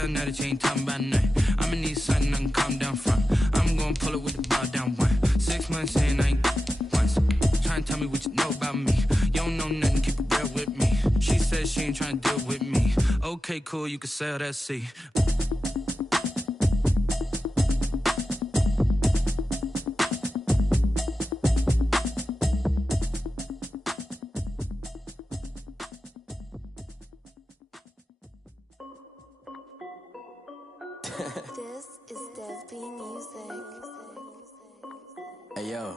tell now that you ain't talking about nothing. I'ma need something I can calm down from. I'm gonna pull it with the bow down one. 6 months in, I ain't once. Trying to tell me what you know about me. You don't know nothing, keep it real with me. She says she ain't trying to deal with me. Okay, cool, you can sell that seat. This is Dev B Music. Hey yo,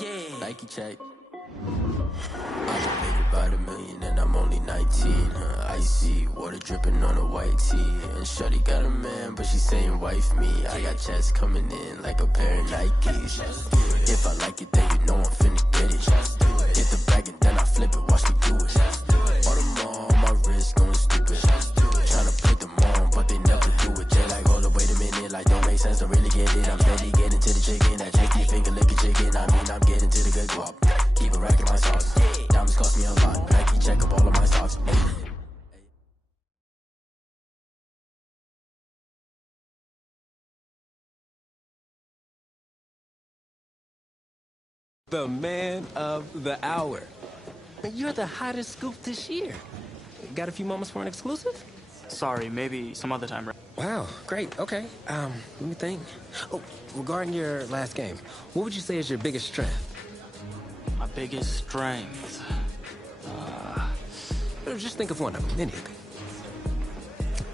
yeah, Nike check. I just made about $1 million and I'm only 19. Icy water dripping on a white tee. And shorty got a man, but she saying wife me. I got checks coming in like a pair of Nikes. If I like it, then you know I'm finna get it. Hit the bag and then I flip it, watch me do it. All on my wrist going stupid. Tryna put them on, but they never do it. They like, hold up, wait a minute, like don't make sense, don't really get it. I'm steady getting to the chicken, that chicky finger licking chicken. I mean, I'm getting to the good guap. Keep a rack in my socks. Diamonds cost me a lot. Nike check up all of my socks. The man of the hour. You're the hottest scoop this year. Got a few moments for an exclusive? Sorry, maybe some other time. Wow, great, okay. Let me think. Oh, regarding your last game, what would you say is your biggest strength? My biggest strength. Just think of one of them, anything.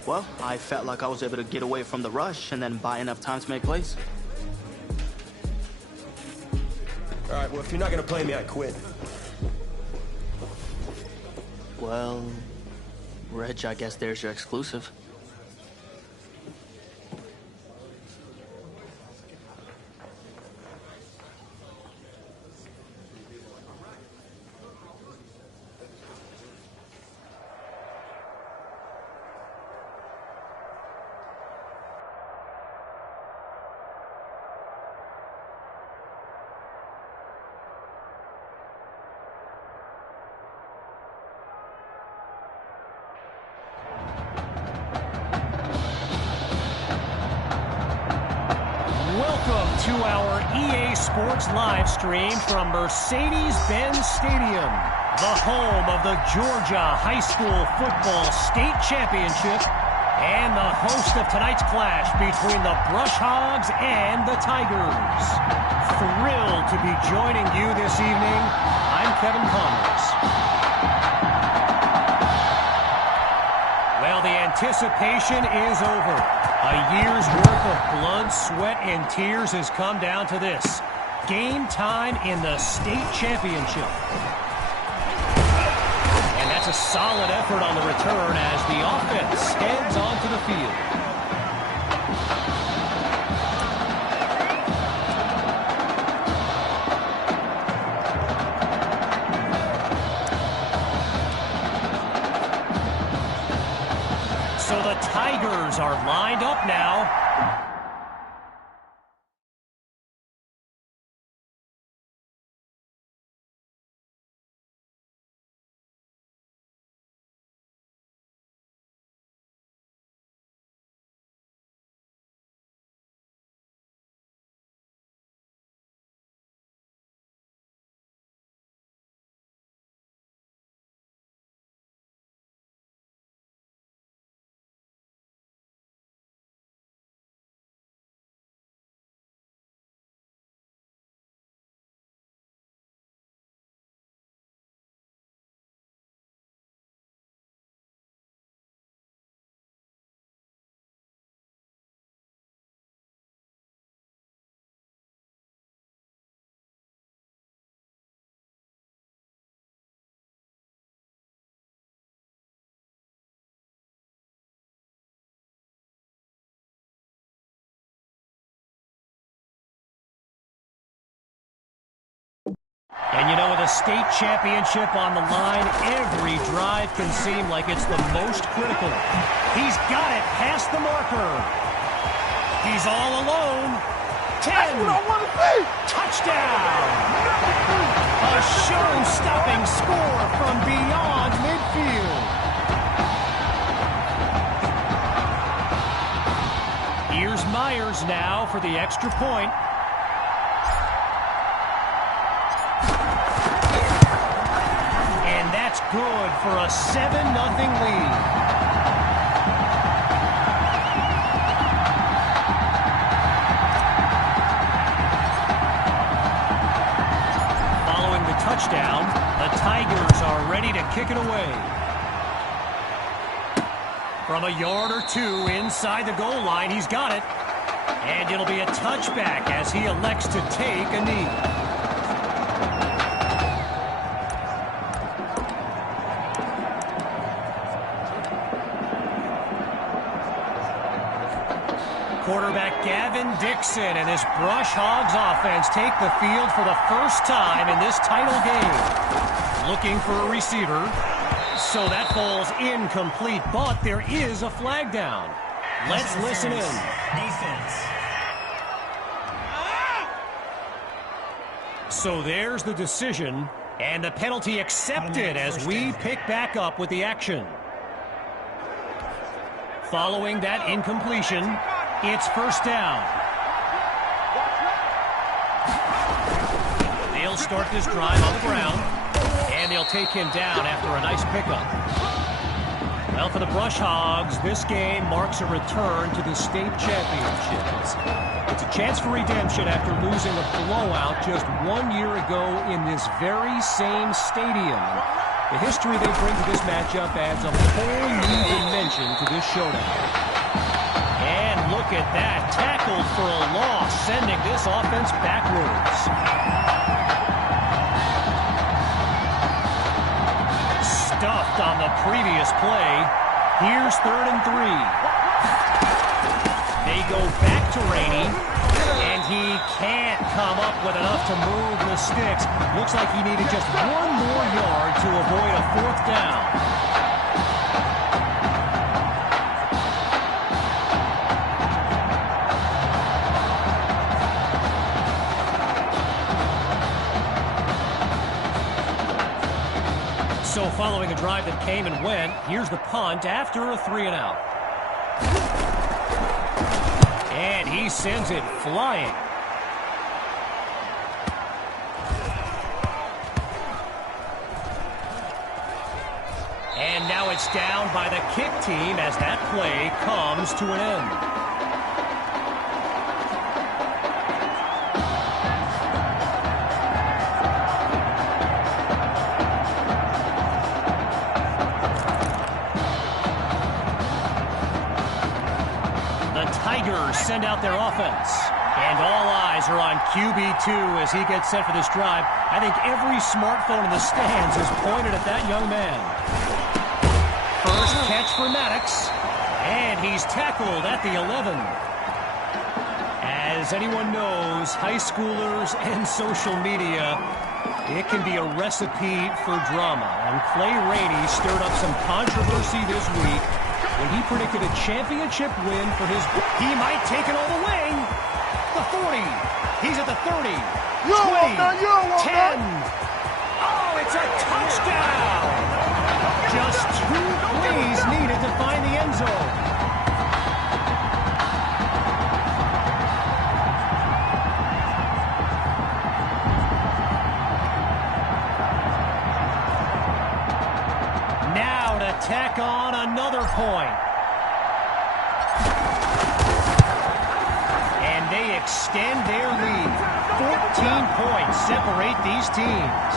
Well, I felt like I was able to get away from the rush and then buy enough time to make plays. All right, well, if you're not gonna play me, I quit. Well, Reg, I guess there's your exclusive. Welcome to our EA Sports live stream from Mercedes-Benz Stadium, the home of the Georgia High School Football State Championship and the host of tonight's clash between the Brush Hogs and the Tigers. Thrilled to be joining you this evening. I'm Kevin Connors. Well, the anticipation is over. A year's worth of blood, sweat, and tears has come down to this. Game time in the state championship. And that's a solid effort on the return as the offense heads onto the field. So the Tigers are lined up now. And you know, with a state championship on the line, every drive can seem like it's the most critical. He's got it past the marker. He's all alone. 10. That's what I want to see. Touchdown. A show-stopping score from beyond midfield. Here's Myers now for the extra point. And that's good for a 7-0 lead. Touchdown. The Tigers are ready to kick it away. From a yard or two inside the goal line, he's got it. And it'll be a touchback as he elects to take a knee. Quarterback Gavin Dixon and his Brush Hogs offense take the field for the first time in this title game. Looking for a receiver. So that falls incomplete, but there is a flag down. Let's listen in. Defense. So there's the decision, and the penalty accepted as we pick back up with the action. Following that incompletion, it's first down. They'll start this drive on the ground, and they'll take him down after a nice pickup. Well, for the Brush Hogs, this game marks a return to the state championship. It's a chance for redemption after losing a blowout just 1 year ago in this very same stadium. The history they bring to this matchup adds a whole new dimension to this showdown. And look at that, tackled for a loss, sending this offense backwards. Stuffed on the previous play. Here's 3rd and 3. They go back to Rainey, and he can't come up with enough to move the sticks. Looks like he needed just 1 more yard to avoid a 4th down. So following a drive that came and went, here's the punt after a 3-and-out. And he sends it flying. And now it's down by the kick team as that play comes to an end. Send out their offense. And all eyes are on QB2 as he gets set for this drive. I think every smartphone in the stands is pointed at that young man. First catch for Maddox. And he's tackled at the 11. As anyone knows, high schoolers and social media, it can be a recipe for drama. And Clay Rainey stirred up some controversy this week when he predicted a championship win for his... He might take it all the way. The 40. He's at the 30. 20. 10. Oh, it's a touchdown. Just 2 plays needed to find the end zone. Now to tack on another point. And they extend their lead. 14 points separate these teams.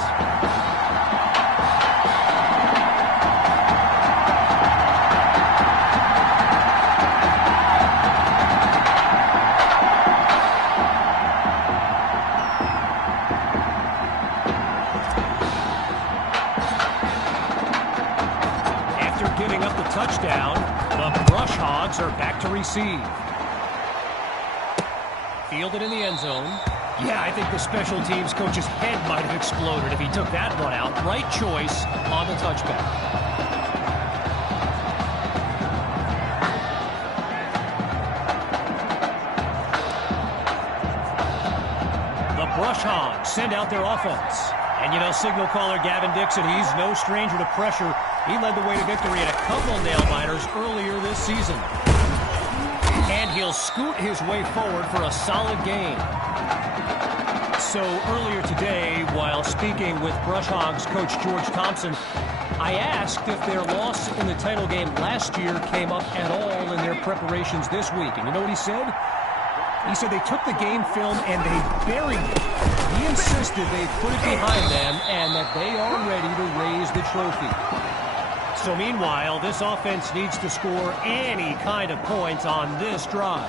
After giving up the touchdown, the Brush Hogs are back to receive. Fielded in the end zone. Yeah, I think the special teams coach's head might have exploded if he took that run out. Right choice on the touchback. The Brush Hogs send out their offense. And you know, signal caller Gavin Dixon, he's no stranger to pressure. He led the way to victory in a couple nail-biters earlier this season. And he'll he'll scoot his way forward for a solid gain. So earlier today, while speaking with Brush Hogs coach George Thompson, I asked if their loss in the title game last year came up at all in their preparations this week. And you know what he said? He said they took the game film and they buried it. He insisted they put it behind them and that they are ready to raise the trophy. So meanwhile, this offense needs to score any kind of points on this drive.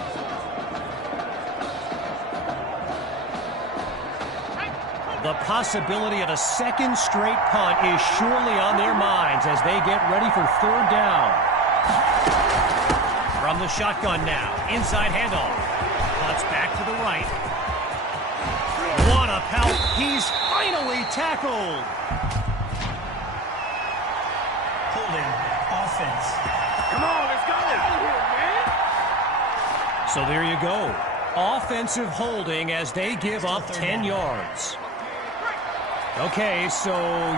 The possibility of a second straight punt is surely on their minds as they get ready for third down. From the shotgun now, inside handoff. Cuts back to the right. What a pelt. He's finally tackled. Holding offense. Come on, let's go. Out of here, man. So there you go. Offensive holding as they give up 10 yards. Okay, so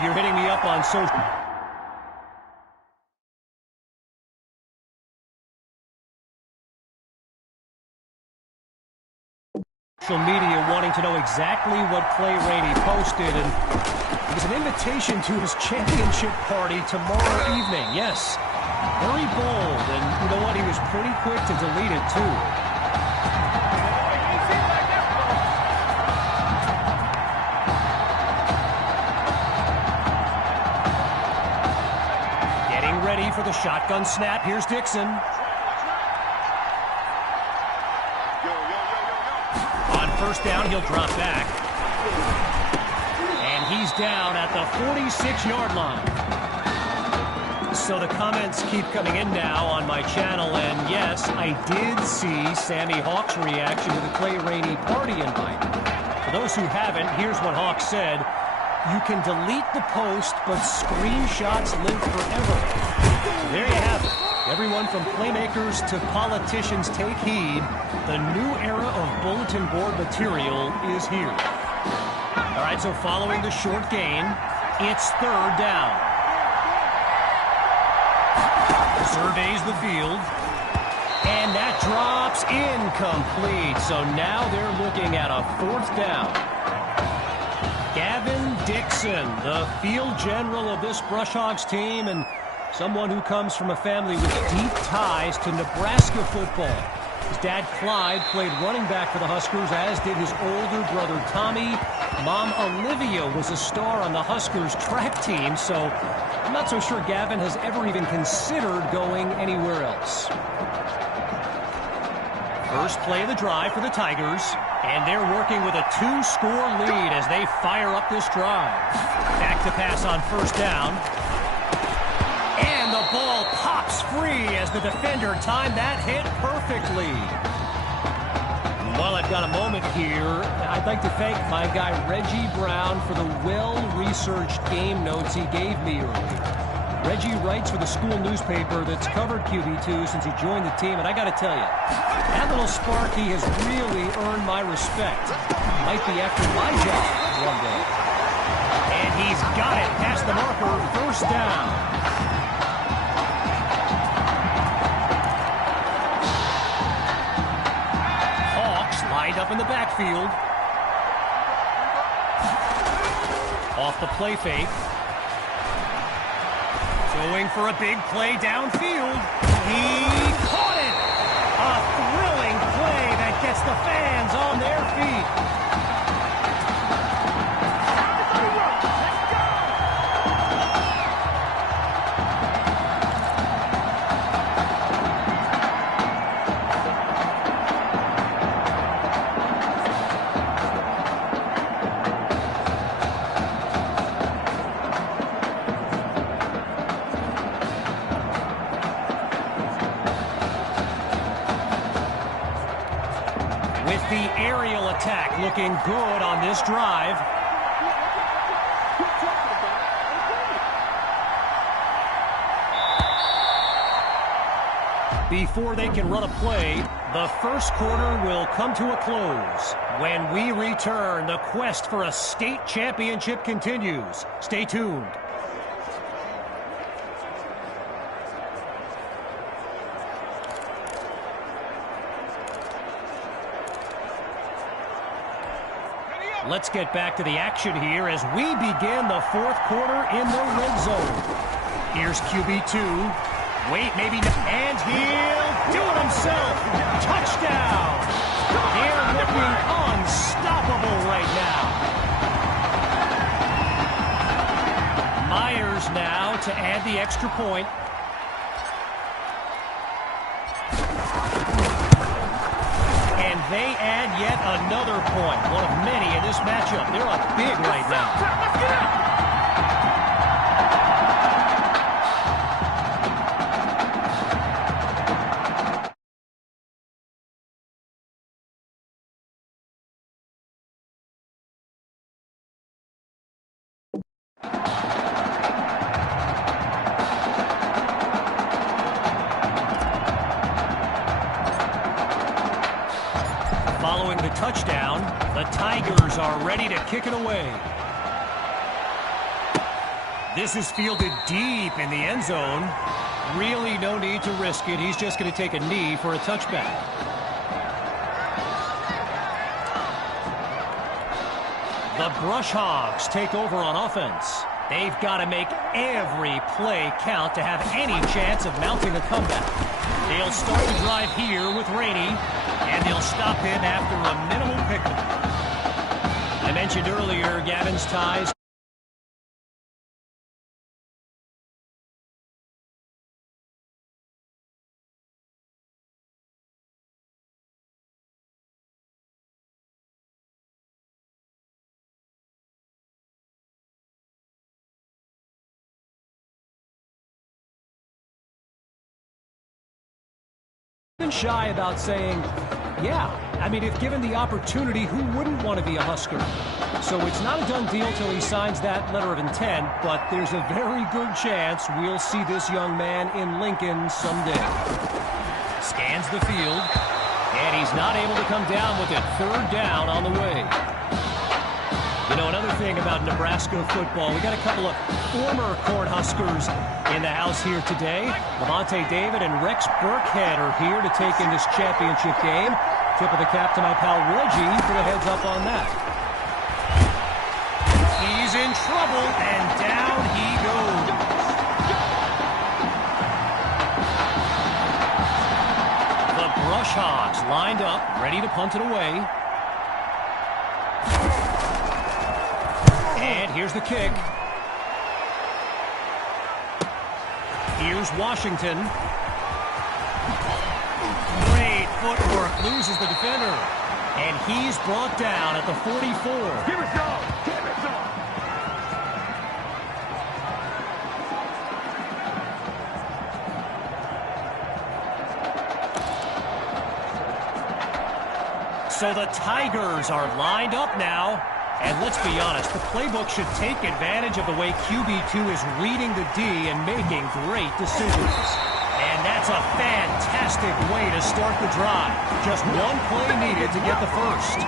you're hitting me up on social media wanting to know exactly what Clay Rainey posted, and it was an invitation to his championship party tomorrow evening. Yes, very bold, and you know what? He was pretty quick to delete it, too. Ready for the shotgun snap. Here's Dixon. On first down, he'll drop back. And he's down at the 46-yard line. So the comments keep coming in now on my channel, and yes, I did see Sammy Hawk's reaction to the Clay Rainey party invite. For those who haven't, here's what Hawk said. You can delete the post, but screenshots live forever. So there you have it. Everyone from playmakers to politicians, take heed. The new era of bulletin board material is here. All right, so following the short gain, it's third down. Surveys the field. And that drops incomplete. So now they're looking at a fourth down. Gavin Dixon, the field general of this Brush Hogs team, and someone who comes from a family with deep ties to Nebraska football. His dad, Clyde, played running back for the Huskers, as did his older brother, Tommy. Mom, Olivia, was a star on the Huskers track team, so I'm not so sure Gavin has ever even considered going anywhere else. First play of the drive for the Tigers, and they're working with a 2-score lead as they fire up this drive. Back to pass on first down. And the ball pops free as the defender timed that hit perfectly. While I've got a moment here, I'd like to thank my guy Reggie Brown for the well-researched game notes he gave me earlier. Reggie writes for the school newspaper that's covered QB2 since he joined the team, and I got to tell you, that little Sparky has really earned my respect. Might be after my job one day. And he's got it past the marker, first down. Hawks lined up in the backfield. Off the play fake. Going for a big play downfield. He caught it! A thrilling play that gets the fans on their feet. Attack looking good on this drive. Before they can run a play, the first quarter will come to a close. When we return, the quest for a state championship continues. Stay tuned. Let's get back to the action here as we begin the fourth quarter in the red zone. Here's QB2. Wait, maybe not. And he'll do it himself. Touchdown. They're looking unstoppable right now. Myers now to add the extra point. And they add yet another point. One of many in this matchup. They're up big right now. Let's get out. Following the touchdown, the Tigers are ready to kick it away. This is fielded deep in the end zone. Really no need to risk it. He's just going to take a knee for a touchback. The Brush Hogs take over on offense. They've got to make every play count to have any chance of mounting a comeback. They'll start the drive here with Rainey, and they'll stop him after a minimal pickup. I mentioned earlier Gavin's ties. Been shy about saying, yeah, I mean, if given the opportunity, who wouldn't want to be a Husker? So it's not a done deal till he signs that letter of intent, but there's a very good chance we'll see this young man in Lincoln someday. Scans the field, and he's not able to come down with it. Third down on the way. You know, another thing about Nebraska football, we got a couple of former Cornhuskers in the house here today. Levante David and Rex Burkhead are here to take in this championship game. Tip of the cap to my pal Reggie for the heads up on that. He's in trouble, and down he goes. The Brush Hogs lined up, ready to punt it away. And here's the kick. Here's Washington. Great footwork, loses the defender. And he's brought down at the 44. Give it some. Give it some. So the Tigers are lined up now. And let's be honest, the playbook should take advantage of the way QB2 is reading the D and making great decisions. And that's a fantastic way to start the drive. Just one play needed to get the first.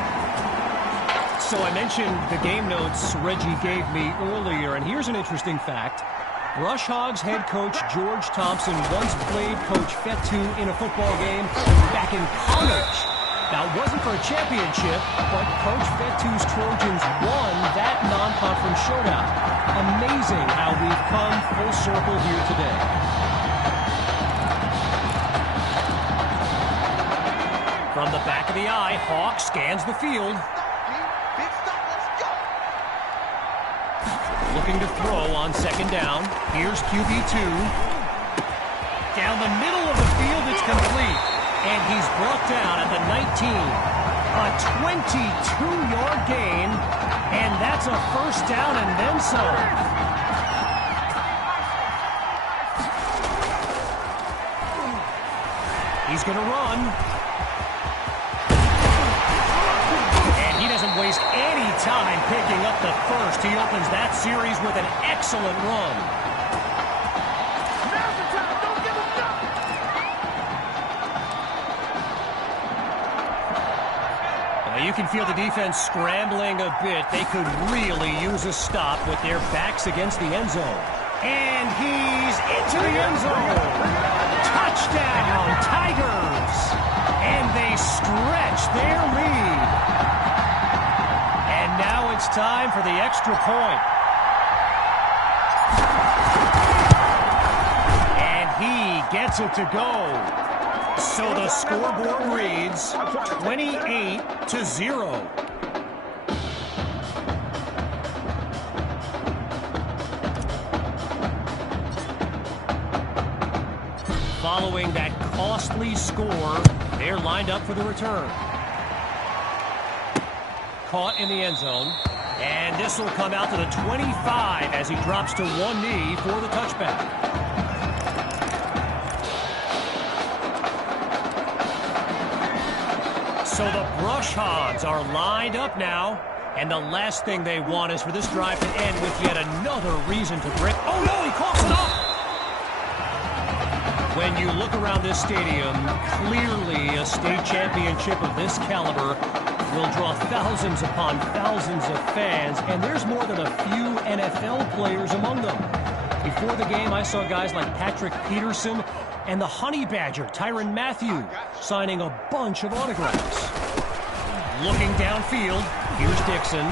So I mentioned the game notes Reggie gave me earlier, and here's an interesting fact. Brush Hogs head coach George Thompson once played Coach Fetu in a football game back in college. Now, it wasn't for a championship, but Coach Fetu's Trojans won that non-conference showdown. Amazing how we've come full circle here today. From the back of the eye, Hawk scans the field. Looking to throw on second down. Here's QB2. Down the middle of the field, it's complete. And he's brought down at the 19. A 22-yard gain, and that's a first down and then some. He's going to run. And he doesn't waste any time picking up the first. He opens that series with an excellent run. You can feel the defense scrambling a bit. They could really use a stop with their backs against the end zone. And he's into the end zone. Touchdown, Tigers. And they stretch their lead. And now it's time for the extra point. And he gets it to go. So the scoreboard reads 28-0. Following that costly score, they're lined up for the return. Caught in the end zone. And this will come out to the 25 as he drops to one knee for the touchback. So the Brush Hogs are lined up now. And the last thing they want is for this drive to end with yet another reason to break. Oh no, he coughs it up! When you look around this stadium, clearly a state championship of this caliber will draw thousands upon thousands of fans, and there's more than a few NFL players among them. Before the game, I saw guys like Patrick Peterson and the Honey Badger, Tyrann Mathieu, signing a bunch of autographs. Looking downfield, here's Dixon,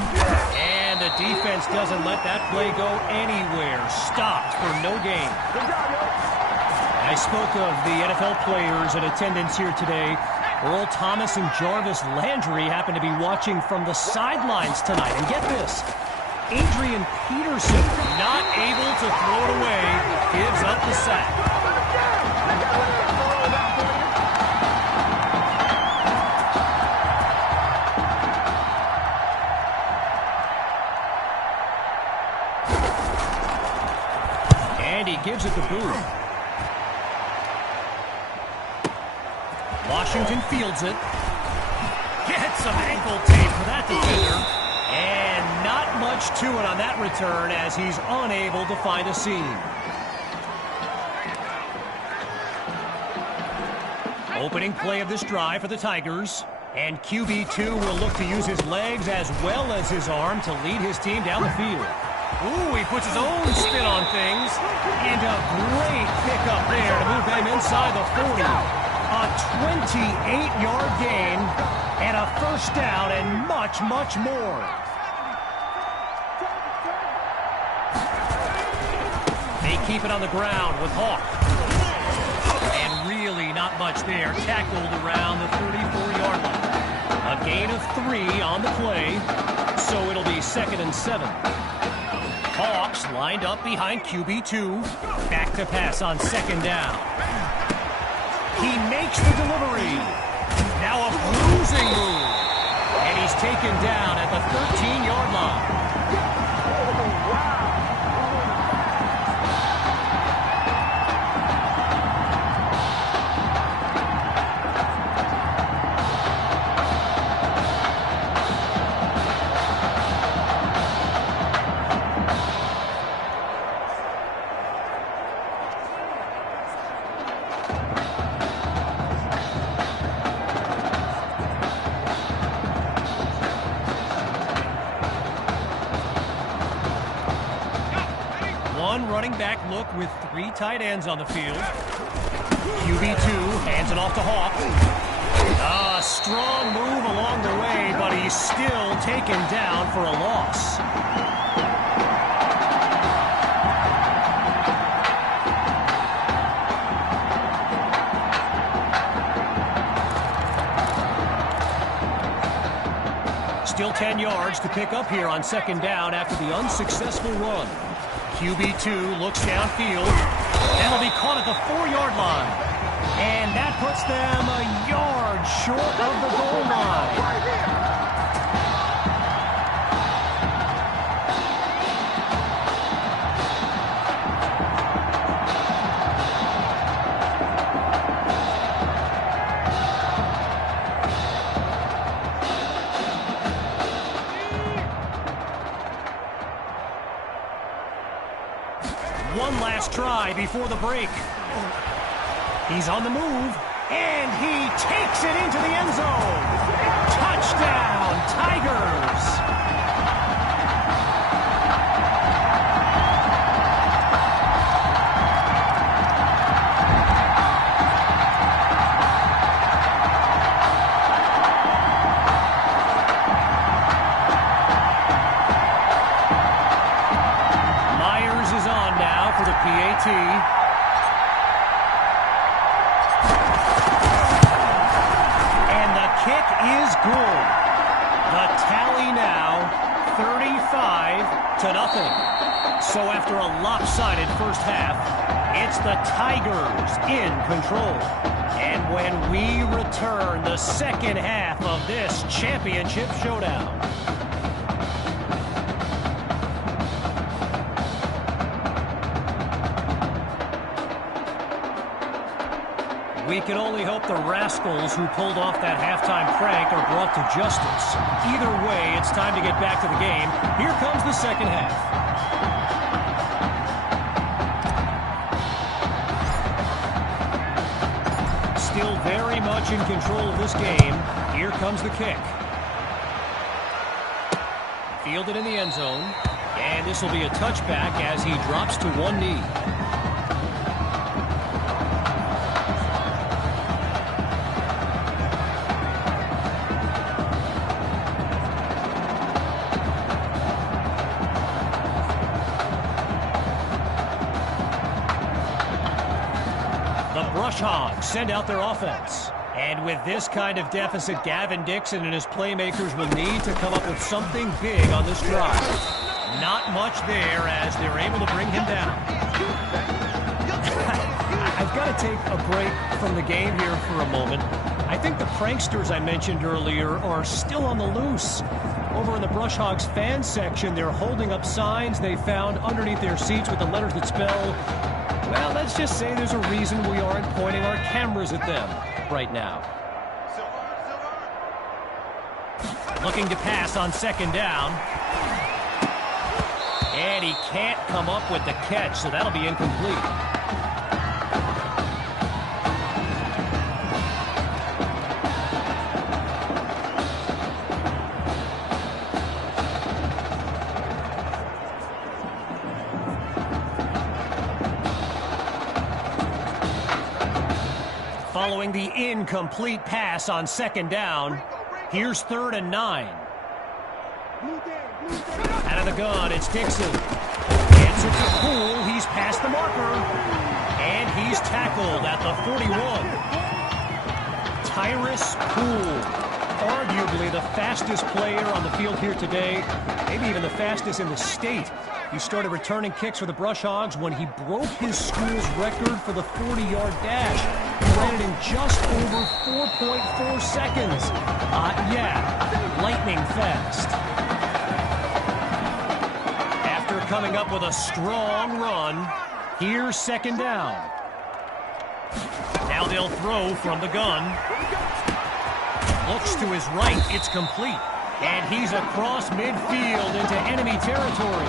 and the defense doesn't let that play go anywhere. Stopped for no gain. I spoke of the NFL players in attendance here today. Earl Thomas and Jarvis Landry happen to be watching from the sidelines tonight. And get this, Adrian Peterson, not able to throw it away, gives up the sack. And he gives it to Booth. Washington fields it. Gets some ankle tape for that defender. And not much to it on that return as he's unable to find a seam. Opening play of this drive for the Tigers. And QB2 will look to use his legs as well as his arm to lead his team down the field. Ooh, he puts his own spin on things. And a great pickup there to move them inside the 40. A 28-yard gain, and a first down, and much, much more. They keep it on the ground with Hawk. And really not much there. Tackled around the 34-yard line. A gain of 3 on the play, so it'll be 2nd and 7. Hawks lined up behind QB2. Back to pass on 2nd down. He makes the delivery. Now a bruising move. And he's taken down at the 13-yard line. Running back look with 3 tight ends on the field. QB2 hands it off to Hawk. A strong move along the way, but he's still taken down for a loss. Still 10 yards to pick up here on 2nd down after the unsuccessful run. QB2 looks downfield. That'll be caught at the 4-yard line. And that puts them a yard short of the goal line. One last try before the break. He's on the move, and he takes it into the end zone. Touchdown, Tigers! is good. The tally now, 35-0. So after a lopsided first half, it's the Tigers in control. And when we return, the second half of this championship showdown. We can only hope the rascals who pulled off that halftime prank are brought to justice. Either way, it's time to get back to the game. Here comes the second half. Still very much in control of this game. Here comes the kick. Fielded in the end zone. And this will be a touchback as he drops to one knee. Hogs send out their offense. And with this kind of deficit, Gavin Dixon and his playmakers will need to come up with something big on this drive. Not much there as they're able to bring him down. I've got to take a break from the game here for a moment. I think the pranksters I mentioned earlier are still on the loose. Over in the Brush Hogs fan section, they're holding up signs they found underneath their seats with the letters that spell, well, let's just say there's a reason we aren't pointing our cameras at them right now. Looking to pass on second down. And he can't come up with the catch, so that'll be incomplete. Following the incomplete pass on second down, here's 3rd and 9. Out of the gun, it's Dixon. Gets it to Poole. He's past the marker. And he's tackled at the 41. Tyrus Poole, arguably the fastest player on the field here today, maybe even the fastest in the state. He started returning kicks for the Brush Hogs when he broke his school's record for the 40-yard dash. He ran it in just over 4.4 seconds. Yeah, lightning fast. After coming up with a strong run, here's second down. Now they'll throw from the gun. Looks to his right, it's complete. And he's across midfield into enemy territory.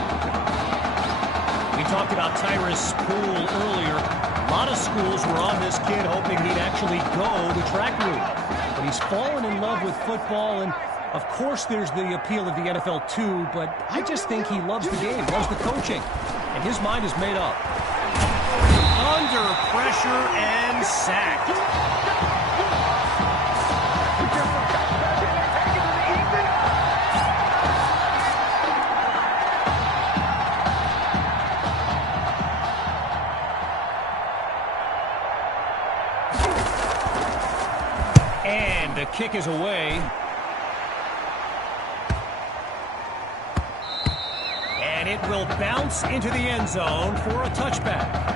We talked about Tyrus Poole earlier. A lot of schools were on this kid hoping he'd actually go the track route. But he's fallen in love with football, and of course there's the appeal of the NFL too, but I just think he loves the game, loves the coaching, and his mind is made up. Under pressure and sacked. The kick is away. And it will bounce into the end zone for a touchback.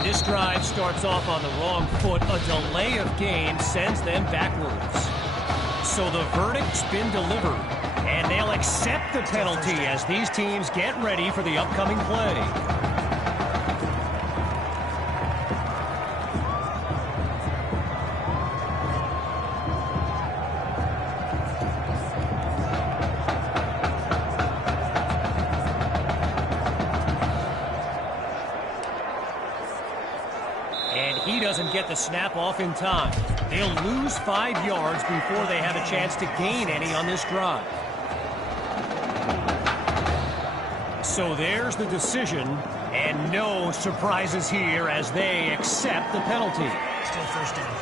This drive starts off on the wrong foot. A delay of game sends them backwards. So the verdict's been delivered, and they'll accept the penalty as these teams get ready for the upcoming play. He doesn't get the snap off in time. They'll lose 5 yards before they have a chance to gain any on this drive. So there's the decision, and no surprises here as they accept the penalty. Still first down.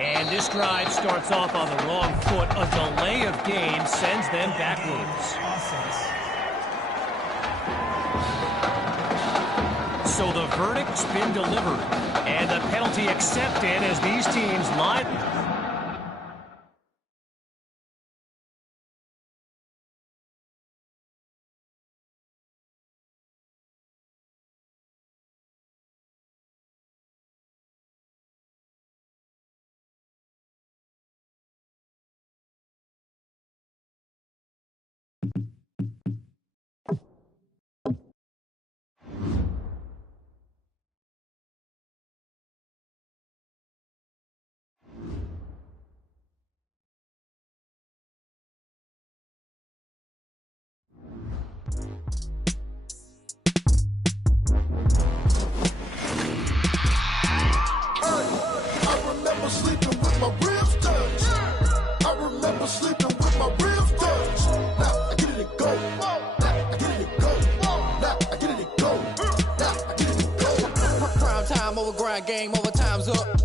And this drive starts off on the wrong foot. A delay of game sends them backwards. So the verdict's been delivered, and the penalty accepted as these teams line. Game over, time's up.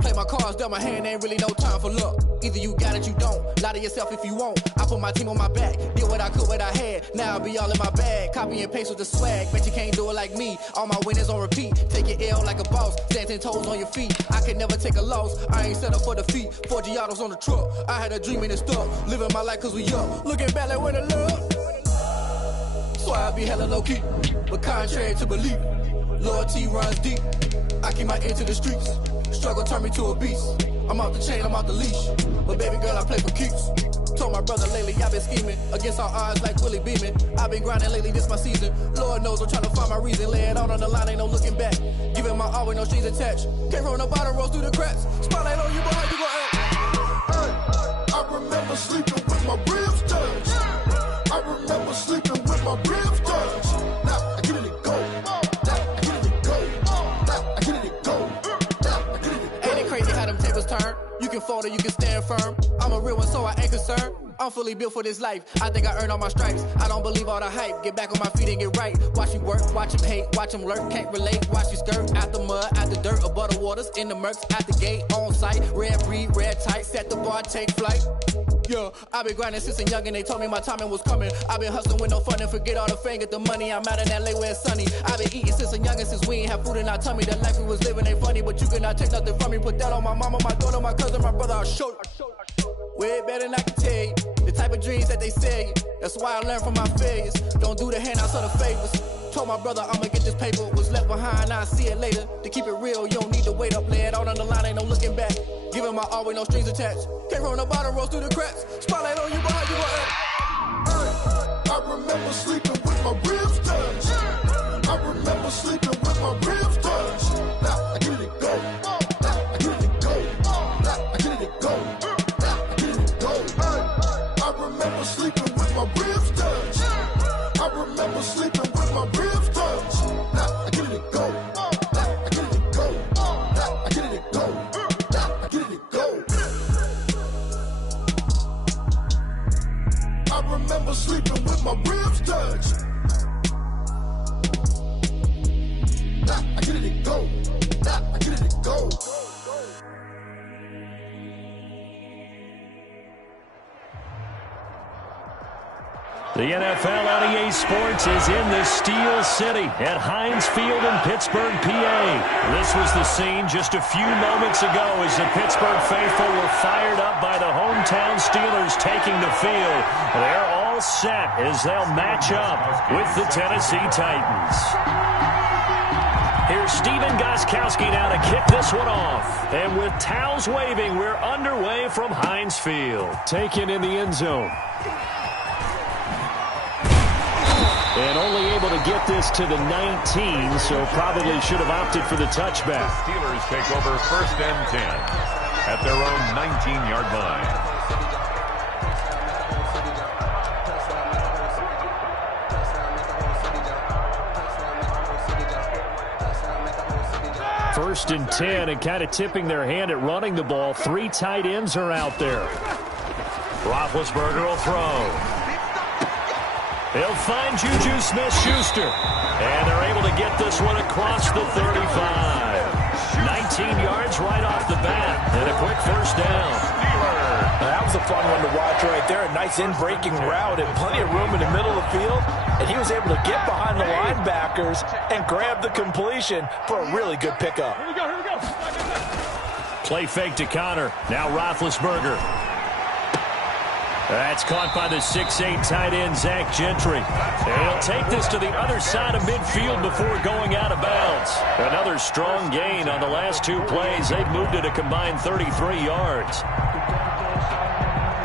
Play my cards, dealt my hand, ain't really no time for luck. Either you got it, you don't. Lie to yourself if you won't. I put my team on my back, did what I could, what I had. Now I'll be all in my bag. Copy and paste with the swag. Bet you can't do it like me. All my winners on repeat. Take your L like a boss. Stand 10 toes on your feet. I can never take a loss. I ain't set up for defeat. 4 Giottos on the truck. I had a dream and it stuck. Living my life cause we up. Looking back like when I love. So I be hella low key. But contrary to belief, loyalty runs deep. I keep my ear to the streets. Struggle turned me to a beast. I'm out the chain, I'm out the leash. But baby girl, I play for keeps. Told my brother lately, I've been scheming. Against all odds like Willie Beeman. I've been grinding lately, this my season. Lord knows I'm trying to find my reason. Lay it out on the line, ain't no looking back. Giving my all with no strings attached. Can't roll no bottom, rolls through the cracks. Spotlight on you, but how you gon' act? I remember sleeping with my ribs touched. I remember sleeping with my ribs touched. Now I get it go. You can fold or you can stand firm. I'm a real one, so I ain't concerned. I'm fully built for this life. I think I earned all my stripes. I don't believe all the hype. Get back on my feet and get right. Watch you work, watch him hate, watch him lurk. Can't relate, watch you skirt. Out the mud, out the dirt, above the waters, in the murks, out the gate, on site. Red breed, red tight, set the bar, take flight. Yeah, I've been grinding since a young and they told me my timing was coming. I've been hustling with no fun and forget all the fame, get the money. I'm out in LA where it's sunny. I've been eating since a young and since we ain't have food in our tummy. The life we was living ain't funny, but you cannot take nothing from me. Put that on my mama, my daughter, my cousin, my brother, I'll show you. Way better than I can tell you. The type of dreams that they sell you. That's why I learned from my failures. Don't do the handouts or the favors. Told my brother I'ma get this paper. Was left behind, I'll see it later. To keep it real, you don't need to wait up. Lay it out on the line, ain't no looking back. Giving my all with no strings attached. Can't roll no bottom, rolls through the cracks. Spotlight on you, but how you gon' act? I remember sleeping with my ribs touched. I remember sleeping with my ribs touched. Now I get it go. Now I get it go. Now I get it go. Now I get it go. I remember sleeping with my ribs touched. I remember sleeping with my ribs touched. Now I get it go. Now I get it go. Now I get it go. Now I get it go. I remember sleeping with my ribs touched. The NFL on EA Sports is in the Steel City at Heinz Field in Pittsburgh, PA. This was the scene just a few moments ago as the Pittsburgh faithful were fired up by the hometown Steelers taking the field. They're all set as they'll match up with the Tennessee Titans. Here's Steven Gostkowski now to kick this one off. And with towels waving, we're underway from Heinz Field. Taken in the end zone. And only able to get this to the 19, so probably should have opted for the touchback. The Steelers take over 1st and 10 at their own 19-yard line. First and 10, and kind of tipping their hand at running the ball. 3 tight ends are out there. Roethlisberger will throw. He'll find Juju Smith-Schuster. And they're able to get this one across the 35. 19 yards right off the bat. And a quick first down. That was a fun one to watch right there. A nice in-breaking route and plenty of room in the middle of the field. And he was able to get behind the linebackers and grab the completion for a really good pickup. Here we go. Play fake to Connor. Now Roethlisberger. That's caught by the 6'8 tight end, Zach Gentry. And he'll take this to the other side of midfield before going out of bounds. Another strong gain on the last 2 plays. They've moved it a combined 33 yards.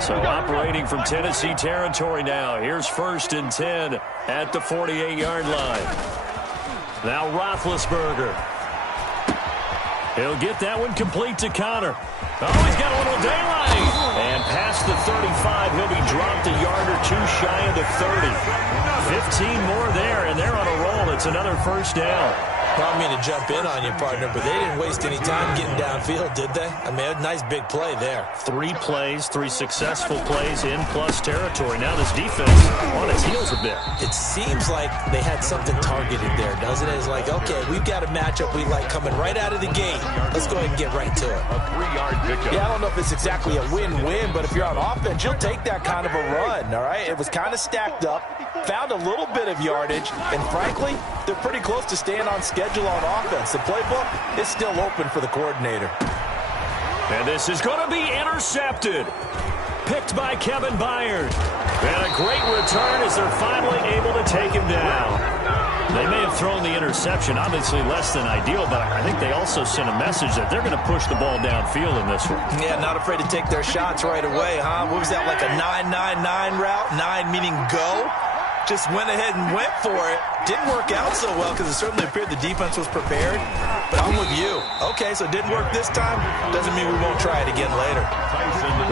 So operating from Tennessee territory now. Here's 1st and 10 at the 48-yard line. Now Roethlisberger. He'll get that one complete to Connor. Oh, he's got a little daylight. And past the 35, he'll be dropped a yard or 2 shy of the 30. 15 more there, and they're on a roll. It's another first down. I don't mean to jump in on you, partner, but they didn't waste any time getting downfield, did they? I mean, a nice big play there. 3 plays, 3 successful plays in plus territory. Now this defense on its heels a bit. It seems like they had something targeted there, doesn't it? It's like, okay, we've got a matchup we like coming right out of the gate. Let's go ahead and get right to it. A 3-yard pickup. Yeah, I don't know if it's exactly a win-win, but if you're on offense, you'll take that kind of a run, all right? It was kind of stacked up, found a little bit of yardage, and frankly, they're pretty close to staying on schedule on offense. The playbook is still open for the coordinator. And this is going to be intercepted. Picked by Kevin Byard. And a great return as they're finally able to take him down. They may have thrown the interception, obviously less than ideal, but I think they also sent a message that they're going to push the ball downfield in this one. Yeah, not afraid to take their shots right away, huh? What was that, like a 9-9-9 route? 9 meaning go? Just went ahead and went for it. Didn't work out so well because it certainly appeared the defense was prepared. But I'm with you. Okay, so it didn't work this time. Doesn't mean we won't try it again later.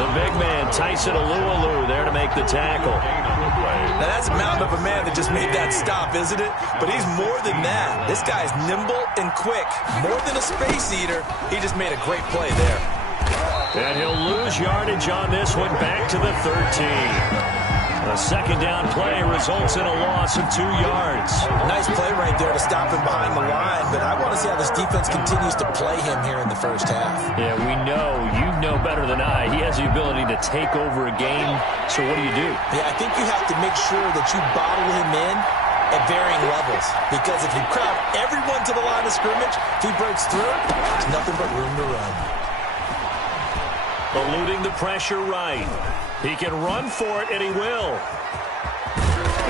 The big man, Tyson Alualu, there to make the tackle. Now that's a mountain of a man that just made that stop, isn't it? But he's more than that. This guy's nimble and quick. More than a space eater. He just made a great play there. And he'll lose yardage on this one back to the 13. A second down play results in a loss of 2 yards. Nice play right there to stop him behind the line, but I want to see how this defense continues to play him here in the first half. Yeah, we know, you know better than I, he has the ability to take over a game, so what do you do? Yeah, I think you have to make sure that you bottle him in at varying levels, because if you crowd everyone to the line of scrimmage, if he breaks through, there's nothing but room to run. Eluding the pressure right. He can run for it, and he will.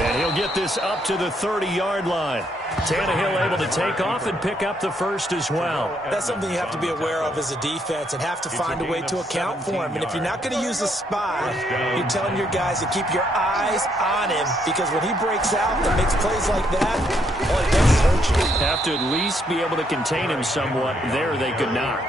And he'll get this up to the 30-yard line. Tannehill able to take off and pick up the first as well. That's something you have to be aware of as a defense and have to find a way to account for him. And if you're not going to use a spy, you're telling your guys to keep your eyes on him, because when he breaks out and makes plays like that, all he does is hurt you. Have to at least be able to contain him somewhat. There they could not.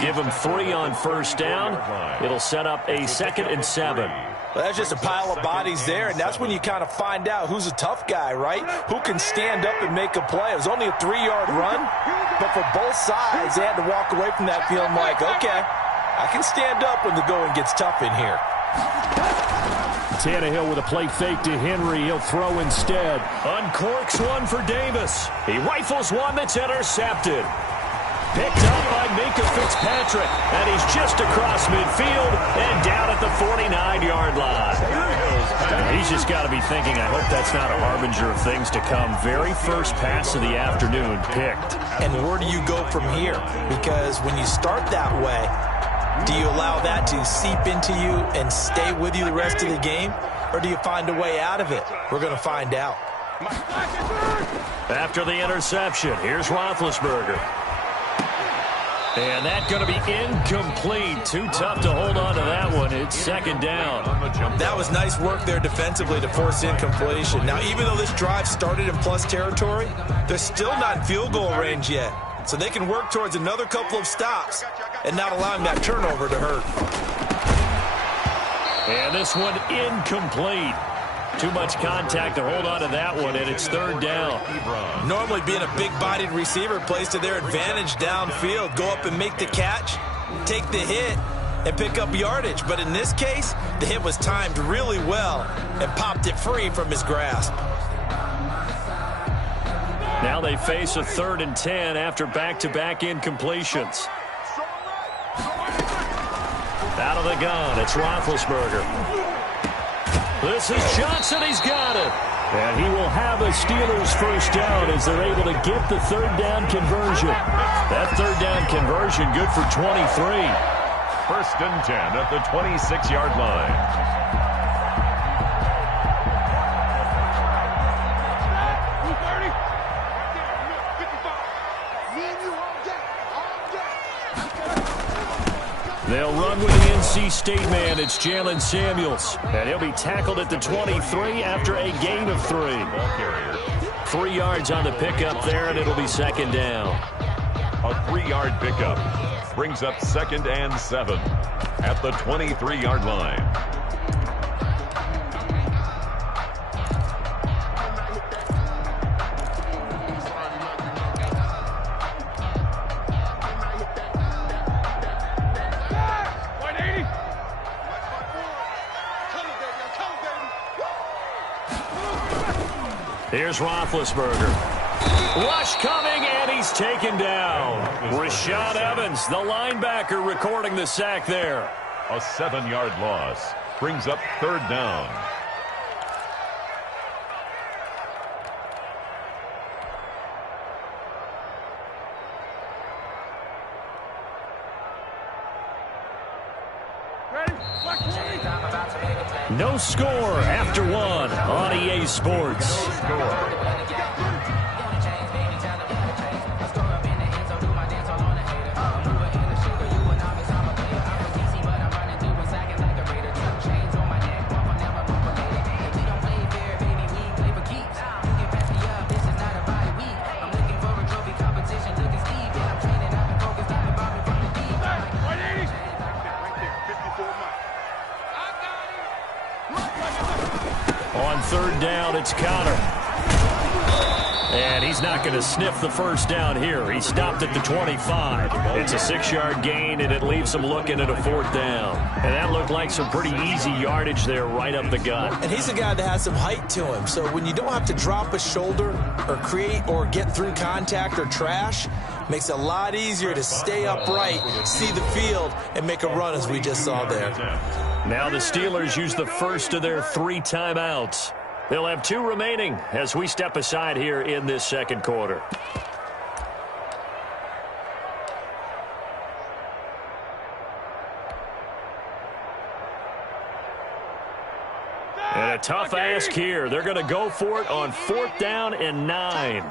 Give him 3 on first down. It'll set up a 2nd and 7. Well, that's just a pile of bodies there, and that's when you kind of find out who's a tough guy, right? Who can stand up and make a play. It was only a 3-yard run, but for both sides, they had to walk away from that feeling like, okay, I can stand up when the going gets tough in here. Tannehill with a play fake to Henry. He'll throw instead. Uncorks one for Davis. He rifles one that's intercepted. Picked up by Minka Fitzpatrick, and he's just across midfield and down at the 49-yard line. He's just got to be thinking, I hope that's not a harbinger of things to come. Very first pass of the afternoon picked. And where do you go from here? Because when you start that way, do you allow that to seep into you and stay with you the rest of the game? Or do you find a way out of it? We're going to find out. After the interception, here's Roethlisberger. And that's going to be incomplete. Too tough to hold on to that one. It's second down. That was nice work there defensively to force incompletion. Now, even though this drive started in plus territory, they're still not in field goal range yet. So they can work towards another couple of stops and not allowing that turnover to hurt. And this one incomplete. Too much contact to hold on to that one, and it's third down. Normally being a big-bodied receiver plays to their advantage downfield. Go up and make the catch, take the hit, and pick up yardage. But in this case, the hit was timed really well and popped it free from his grasp. Now they face a 3rd and 10 after back-to-back incompletions. Out of the gun, it's Roethlisberger. This is Johnson. He's got it. And he will have a Steelers first down as they're able to get the 3rd down conversion. That 3rd down conversion good for 23. 1st and 10 at the 26-yard line. They'll run with the NC State man. It's Jalen Samuels. And he'll be tackled at the 23 after a gain of 3. 3 yards on the pickup there, and it'll be second down. A 3-yard pickup brings up 2nd and 7 at the 23-yard line. Here's Roethlisberger. Rush coming, and he's taken down. Rashaan Evans, the linebacker, recording the sack there. A 7-yard loss brings up 3rd down. No score after 1 on EA Sports. On 3rd down, it's Connor. And he's not going to sniff the first down here. He stopped at the 25. It's a 6-yard gain, and it leaves him looking at a 4th down. And that looked like some pretty easy yardage there right up the gut. And he's a guy that has some height to him. So when you don't have to drop a shoulder or create or get through contact or trash, makes it a lot easier to stay upright, see the field, and make a run as we just saw there. Now the Steelers use the first of their 3 timeouts. They'll have 2 remaining as we step aside here in this second quarter. And a tough ask here. They're going to go for it on 4th down and 9.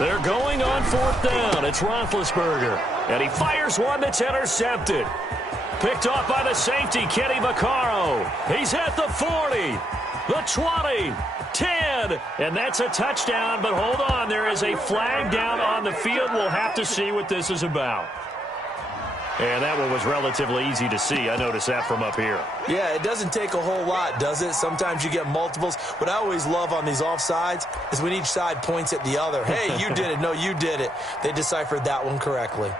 They're going on 4th down. It's Roethlisberger. And he fires one that's intercepted. Picked off by the safety, Kenny Vaccaro. He's at the 40, the 20, 10. And that's a touchdown, but hold on. There is a flag down on the field. We'll have to see what this is about. And that one was relatively easy to see. I noticed that from up here. Yeah, it doesn't take a whole lot, does it? Sometimes you get multiples. What I always love on these offsides is when each side points at the other. Hey, you did it. No, you did it. They deciphered that one correctly.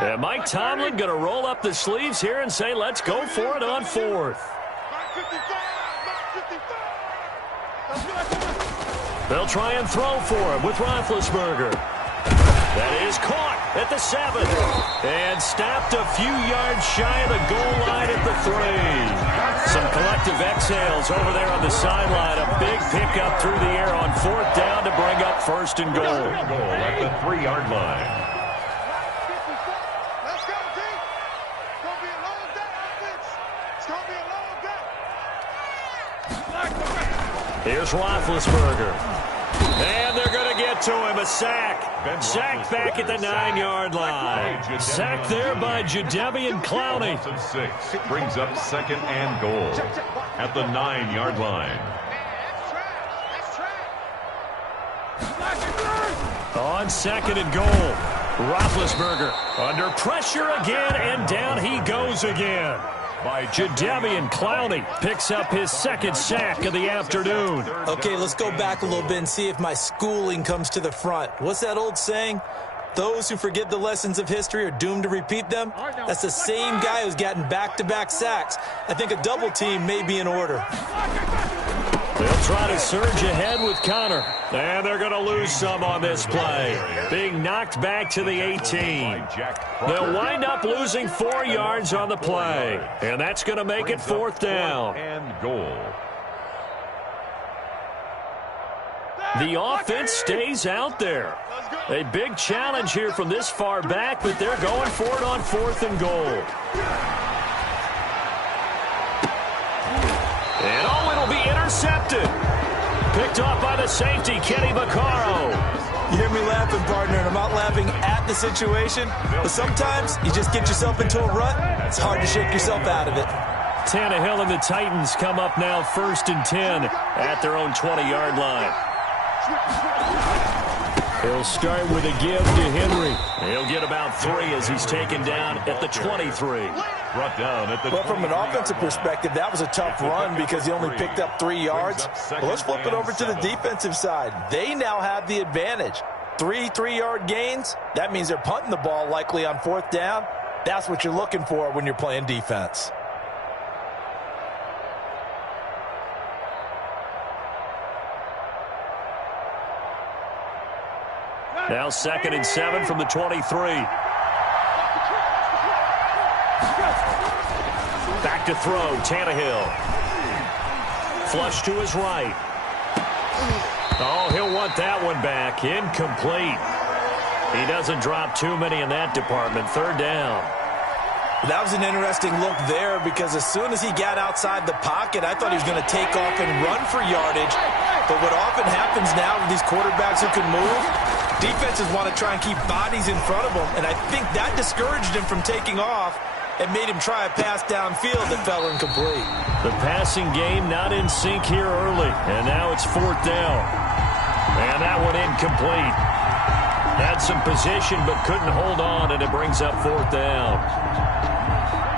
And Mike Tomlin going to roll up the sleeves here and say, let's go for it on fourth. They'll try and throw for him with Roethlisberger. That is caught at the 7. And stopped a few yards shy of the goal line at the 3. Some collective exhales over there on the sideline. A big pickup through the air on fourth down to bring up first and goal. Goal at the 3-yard line. Let's go, team. It's going to be a long day, offense. It's going to be a long day. Here's Roethlisberger. And they're going to get to him. A sack. Sack back at the 9-yard line. Sack there by Jadeveon Clowney. Of 6 brings up second and goal at the 9-yard line. On second and goal. Roethlisberger under pressure again, and down he goes again. By Jadeveon Clowney picks up his second sack of the afternoon. Okay, let's go back a little bit and see if my schooling comes to the front. What's that old saying? Those who forget the lessons of history are doomed to repeat them. That's the same guy who's gotten back-to-back sacks. I think a double team may be in order. They'll try to surge ahead with Connor. And they're going to lose some on this play. Being knocked back to the 18. They'll wind up losing 4 yards on the play. And that's going to make it fourth down. And goal. The offense stays out there. A big challenge here from this far back, but they're going for it on fourth and goal. And it'll be intercepted. Picked off by the safety, Kenny Vaccaro. You hear me laughing, partner, and I'm not laughing at the situation, but sometimes you just get yourself into a rut. It's hard to shake yourself out of it. Tannehill and the Titans come up now first and 10 at their own 20-yard line. He'll start with a give to Henry. He'll get about 3 as he's taken down at the 23. Brought down at the Well, from an offensive perspective, that was a tough run because he only picked up 3 yards. Well, let's flip it over to the defensive side. They now have the advantage. 3 3-yard gains. That means they're punting the ball likely on fourth down. That's what you're looking for when you're playing defense. Now second and 7 from the 23. Back to throw, Tannehill. Flush to his right. Oh, he'll want that one back. Incomplete. He doesn't drop too many in that department. Third down. That was an interesting look there because as soon as he got outside the pocket, I thought he was going to take off and run for yardage. But what often happens now with these quarterbacks who can move, defenses want to try and keep bodies in front of them, and I think that discouraged him from taking off and made him try a pass downfield that fell incomplete. The passing game not in sync here early, and now it's fourth down. And that one incomplete. Had some position but couldn't hold on, and it brings up fourth down.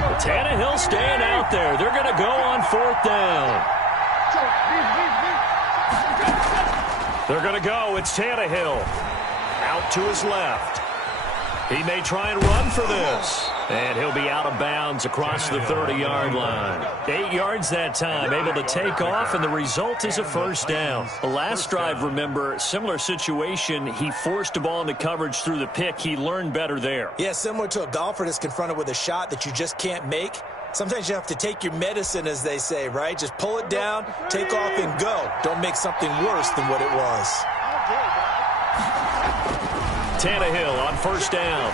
But Tannehill staying out there. They're going to go on fourth down. They're going to go. It's Tannehill. Out to his left. He may try and run for this. And he'll be out of bounds across the 30-yard line. 8 yards that time, able to take off, and the result is a first down. The last drive, remember, similar situation. He forced the ball into coverage through the pick. He learned better there. Yeah, similar to a golfer that's confronted with a shot that you just can't make. Sometimes you have to take your medicine, as they say, right? Just pull it down, take off, and go. Don't make something worse than what it was. Tannehill on first down.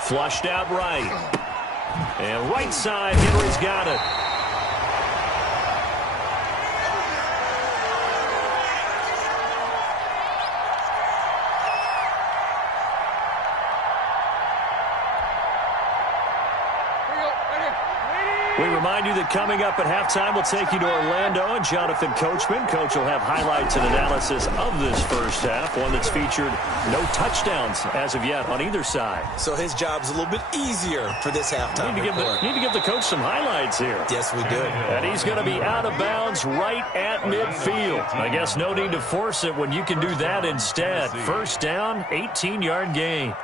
Flushed out right. And right side, Henry's got it. We remind you that coming up at halftime, we'll take you to Orlando and Jonathan Coachman. Coach will have highlights and analysis of this first half, one that's featured no touchdowns as of yet on either side. So his job's a little bit easier for this halftime report. Need to give the coach some highlights here. Yes, we do. And he's going to be out of bounds right at midfield. I guess no need to force it when you can do that instead. First down, 18-yard gain.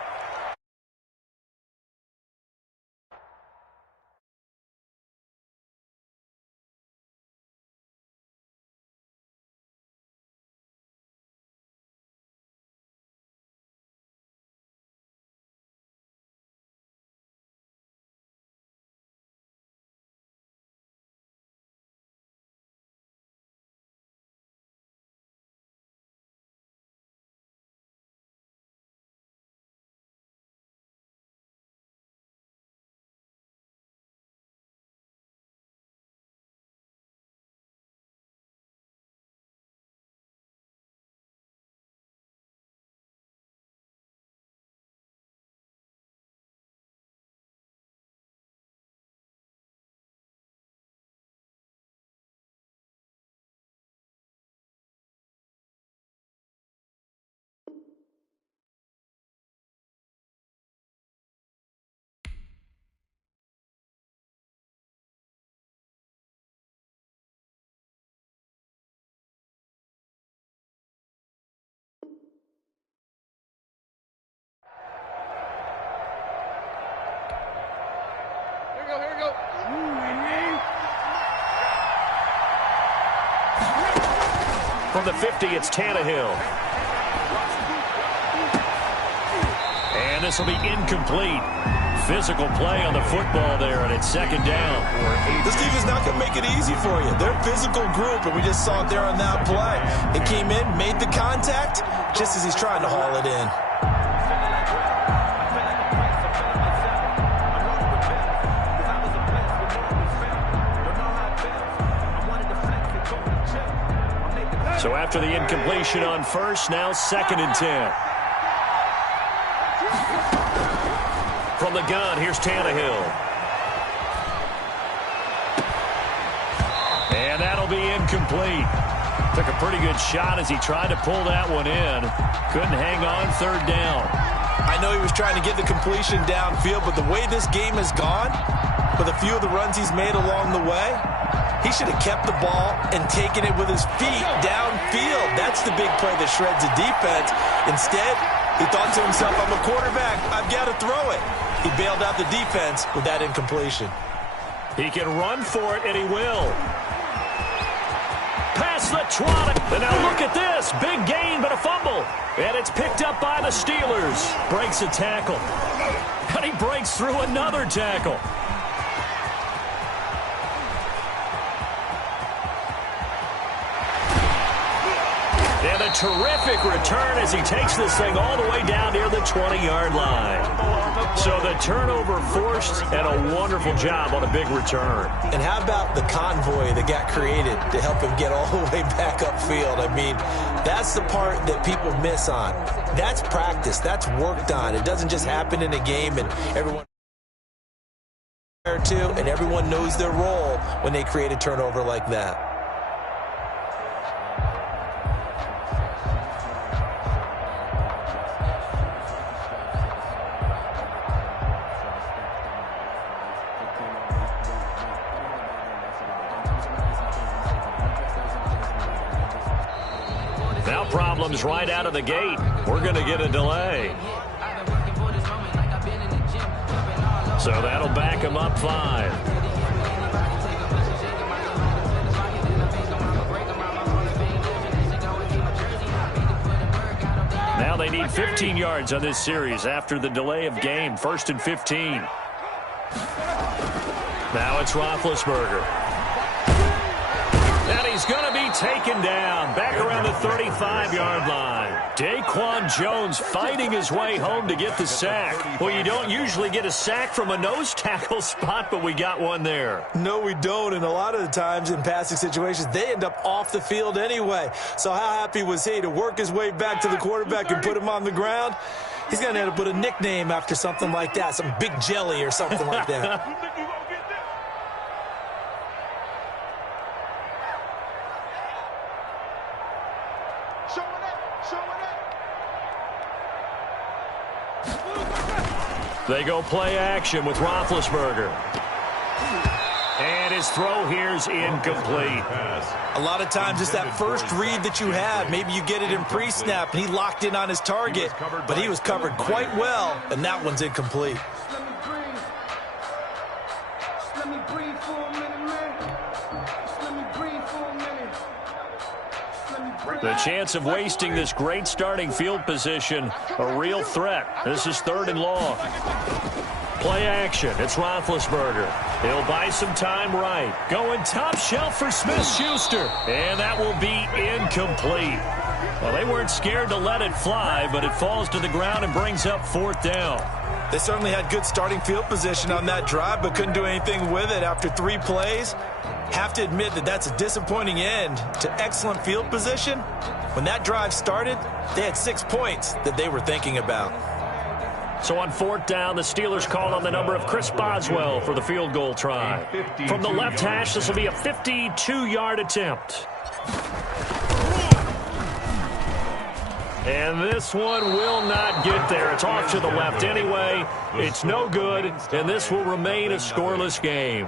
From the 50, it's Tannehill. And this will be incomplete. Physical play on the football there, and it's second down. This defense is not going to make it easy for you. They're a physical group, and we just saw it there on that play. It came in, made the contact, just as he's trying to haul it in. So after the incompletion on first, now 2nd and 10. From the gun, here's Tannehill. And that'll be incomplete. Took a pretty good shot as he tried to pull that one in. Couldn't hang on 3rd down. I know he was trying to get the completion downfield, but the way this game has gone, with a few of the runs he's made along the way, he should have kept the ball and taken it with his feet downfield. That's the big play that shreds the defense. Instead, he thought to himself, I'm a quarterback, I've got to throw it. He bailed out the defense with that incompletion. He can run for it, and he will. Pass the 20. And now look at this. Big gain, but a fumble. And it's picked up by the Steelers. Breaks a tackle. And he breaks through another tackle. And a terrific return as he takes this thing all the way down near the 20-yard line. So the turnover forced, and a wonderful job on a big return. And how about the convoy that got created to help him get all the way back upfield? I mean, that's the part that people miss on. That's practice. That's worked on. It doesn't just happen in a game and everyone and everyone knows their role when they create a turnover like that. Problems right out of the gate. We're going to get a delay. So that'll back him up 5. Now they need 15 yards on this series after the delay of game. 1st and 15. Now it's Roethlisberger. And he's going to be taken down back around the 35-yard line. Daquan Jones fighting his way home to get the sack. Well, you don't usually get a sack from a nose tackle spot, but we got one there. No, we don't, and a lot of the times in passing situations, they end up off the field anyway. So how happy was he to work his way back to the quarterback and put him on the ground? He's going to end up with a nickname after something like that, some Big Jelly or something like that. They go play action with Roethlisberger. And his throw here's incomplete. A lot of times it's that first read that you have. Maybe you get it in pre-snap, and he locked in on his target. But he was covered quite well, and that one's incomplete. The chance of wasting this great starting field position, a real threat. This is 3rd and long. Play action. It's Roethlisberger. He'll buy some time right. Going top shelf for Smith-Schuster. And that will be incomplete. Well, they weren't scared to let it fly, but it falls to the ground and brings up 4th down. They certainly had good starting field position on that drive, but couldn't do anything with it after 3 plays. Have to admit that that's a disappointing end to excellent field position. When that drive started, they had 6 points that they were thinking about. So on 4th down, the Steelers call on the number of Chris Boswell for the field goal try. From the left hash, this will be a 52-yard attempt. And this one will not get there. It's off to the left anyway. It's no good, and this will remain a scoreless game.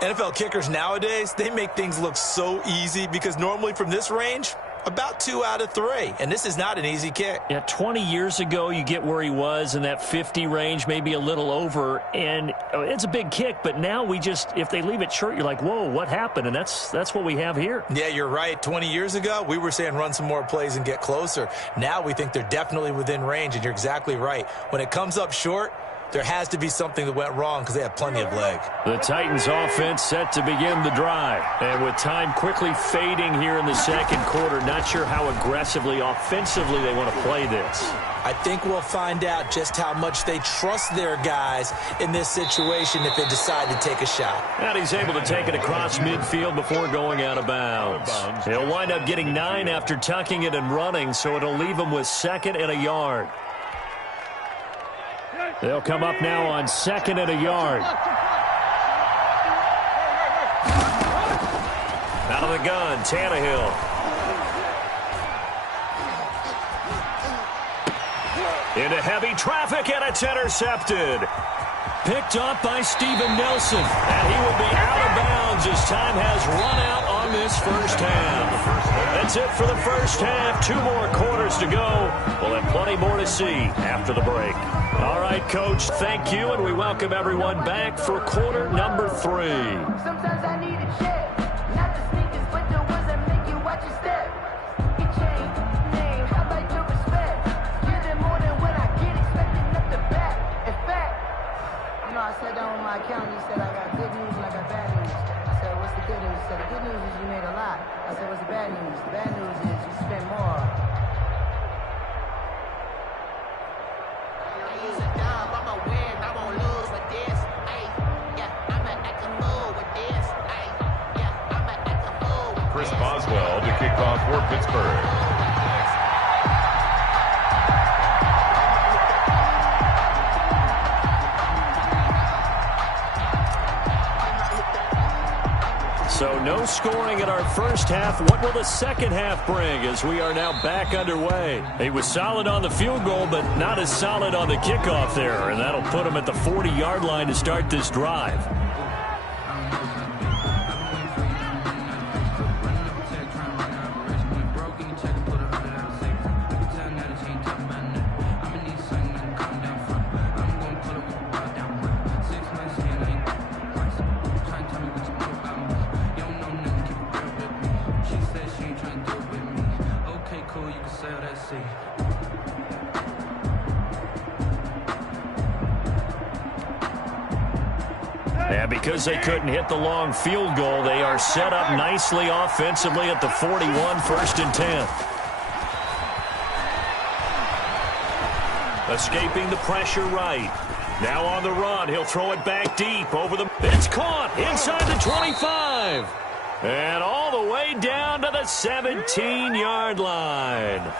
NFL kickers nowadays, they make things look so easy because normally from this range, About 2 out of 3, and this is not an easy kick. Yeah, 20 years ago, you get where he was in that 50 range, maybe a little over, and it's a big kick, but now if they leave it short, you're like, whoa, what happened? And that's what we have here. Yeah, you're right. 20 years ago, we were saying run some more plays and get closer. Now we think they're definitely within range, and you're exactly right. When it comes up short, there has to be something that went wrong because they have plenty of leg. The Titans offense set to begin the drive. And with time quickly fading here in the second quarter, not sure how aggressively, offensively they want to play this. I think we'll find out just how much they trust their guys in this situation if they decide to take a shot. And he's able to take it across midfield before going out of bounds. He'll wind up getting 9 after tucking it and running, so it'll leave him with 2nd and a yard. They'll come up now on 2nd and a yard. Out of the gun, Tannehill. Into heavy traffic, and it's intercepted. Picked up by Steven Nelson. And he will be out of bounds as time has run out on this first half. That's it for the first half. 2 more quarters to go. We'll have plenty more to see after the break. All right, Coach, thank you, and we welcome everyone back for quarter number 3. Sometimes I need a check, not the sneakers, but the ones that make you watch your step. Your chain, name, how about your respect? Get it more than when I get expecting up the back. In fact, I sat down with my accountant. He said I got good news and I got bad news. I said, what's the good news? He said, the good news is you made a lot. I said, what's the bad news? The bad news is you spent more. Chris Boswell to kick off for Pittsburgh. So no scoring in our first half. What will the second half bring as we are now back underway? He was solid on the field goal, but not as solid on the kickoff there, and that'll put him at the 40-yard line to start this drive. And because they couldn't hit the long field goal, they are set up nicely offensively at the 41, 1st and 10. Escaping the pressure right. Now on the run, he'll throw it back deep over the... It's caught inside the 25. And all the way down to the 17-yard line.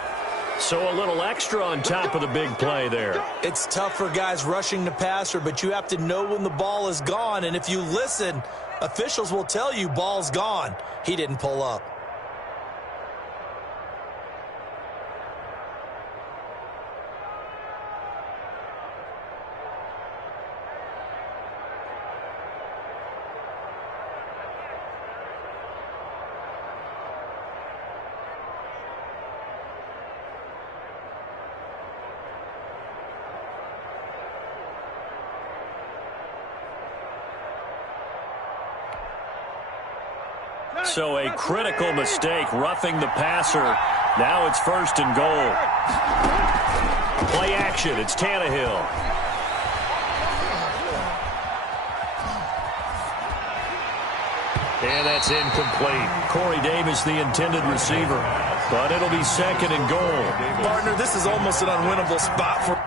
So a little extra on top of the big play there. It's tough for guys rushing the passer, but you have to know when the ball is gone. And if you listen, officials will tell you ball's gone. He didn't pull up. So a critical mistake, roughing the passer. Now it's 1st and goal. Play action, it's Tannehill. And that's incomplete. Corey Davis, the intended receiver. But it'll be 2nd and goal. Partner, this is almost an unwinnable spot for...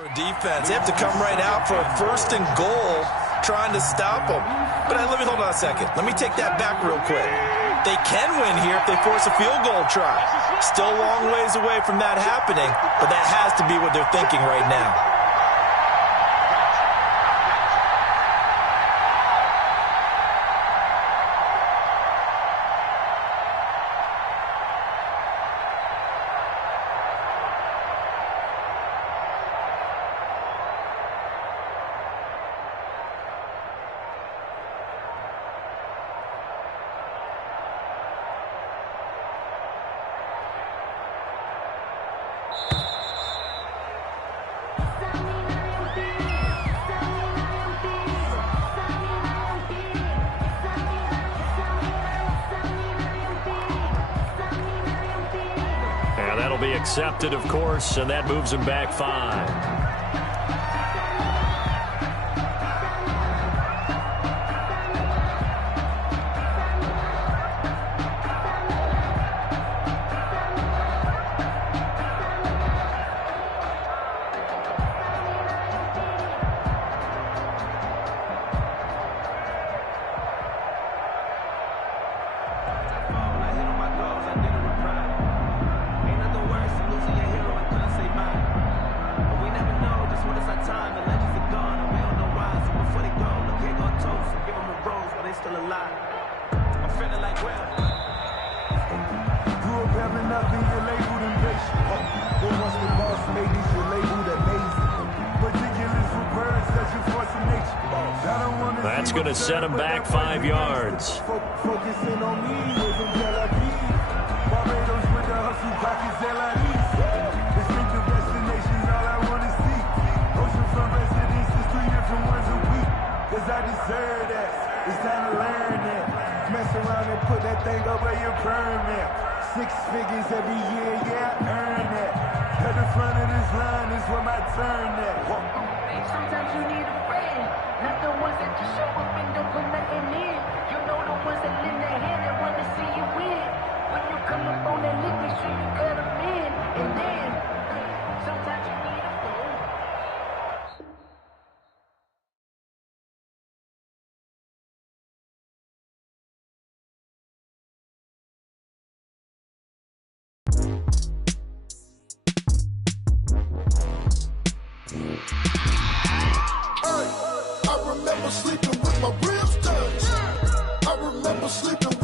Defense, they have to come right out for a 1st and goal, trying to stop them. But let me hold on a second. Let me take that back real quick. They can win here if they force a field goal try. Still a long ways away from that happening, but that has to be what they're thinking right now. That'll be accepted, of course, and that moves him back 5. That's going to set him back 5 yards. Focusing on me, Barbados with the hustle, pockets distinctive destinations, all I want to see. Oceanfront residences, 3 different ones a week. Cause I deserve that. It's time to learn that. Mess around and put that thing up where your permit. 6 figures every year, yeah, I earn that. At the front of this line is where my turn at. Sometimes you need a friend, not the ones that just show up and don't put nothing in. You know the ones that lend their hand and want to see you win. When you come up on that lick, make sure you cut them in. And then, sometimes you need a friend. I remember sleeping with my ribs touched. I remember sleeping